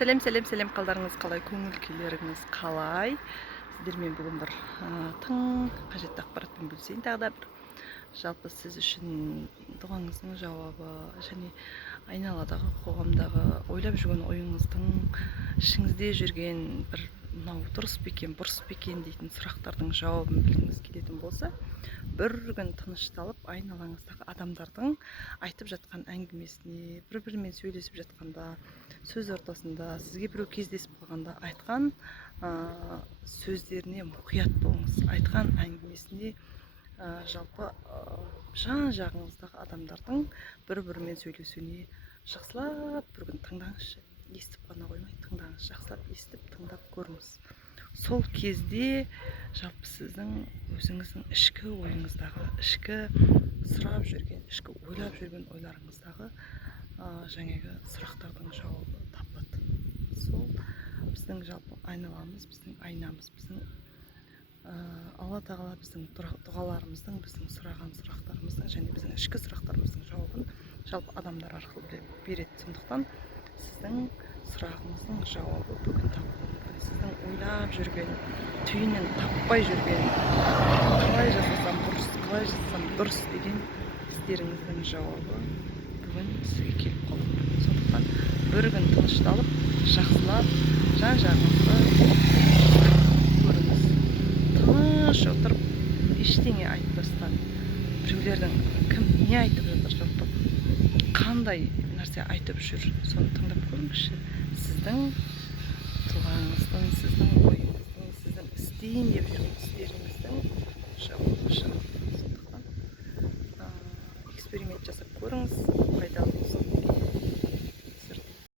Сәлем қалдарыңыз қалай, көңіл күйлеріңіз қалай? Сіздермен бүгін бір тың қажетті ақпаратпен бөлісейін. Тағы да бір жалпы сіз үшін дұғаңыздың жауабы және айналадағы қоғамдағы ойлап жүрген ойыңыздың ішіңізде жүрген бір мынау дұрыс па екен, бұрыс па екен дейтін сұрақтардың жауабын білгіңіз келетін болса, бір күн тынышталып айналаңыздағы адамдардың айтып жатқан әңгімесіне, бір-бірімен сөйлесіп жатқанда, сөз ортасында сізге біреу кездесіп қалғанда айтқан сөздеріне мұқият болыңыз. Айтқан әңгімесіне жалпы жан жағыңыздағы адамдардың бір-бірімен сөйлесуіне жақсылап бір күн тыңдаңызшы. Естіп қана қоймай тыңдаңыз, жақсылап естіп тыңдап көріңіз. Сол кезде жалпы сіздің өзіңіздің ішкі ойыңыздағы, ішкі сұрап жүрген, ішкі ойлап жүрген ойларыңыздағы жаңағы сұрақтардың жауабы табылады. Сол біздің жалпы айналамыз, біздің айнамыз, біздің Алла тағала біздің дұғаларымыздың, біздің сұраған сұрақтарымыздың және біздің ішкі сұрақтарымыздың жауабын жалпы адамдар арқылы береді. Сондықтан сіздің сұрағыңыздың жауабы бүгін табылуы мүмкін. Сіздің ойлап жүрген, түйінін таппай жүрген, қалай жасасам дұрыс, қалай жасасам дұрыс деген істеріңіздің жауабы бүгін сізге келіп қалуы мүмкін. Сондықтан бір күн тынышталып, жақсылап, жан жағыңызды көріңіз. Тыныш отырып, ештеңе айтпастан, біреулердің кім не айтып жатыр, жалпы қандай нәрсе айтып жүр, соны тыңдап көріңізші. Сіздің тұлғаңыздың, сіздің ойыңыздың, сіздің істейін деп жүрген істеріңіздің жауабы шығады. Сондықтан эксперимент жасап көріңіз, пайдалы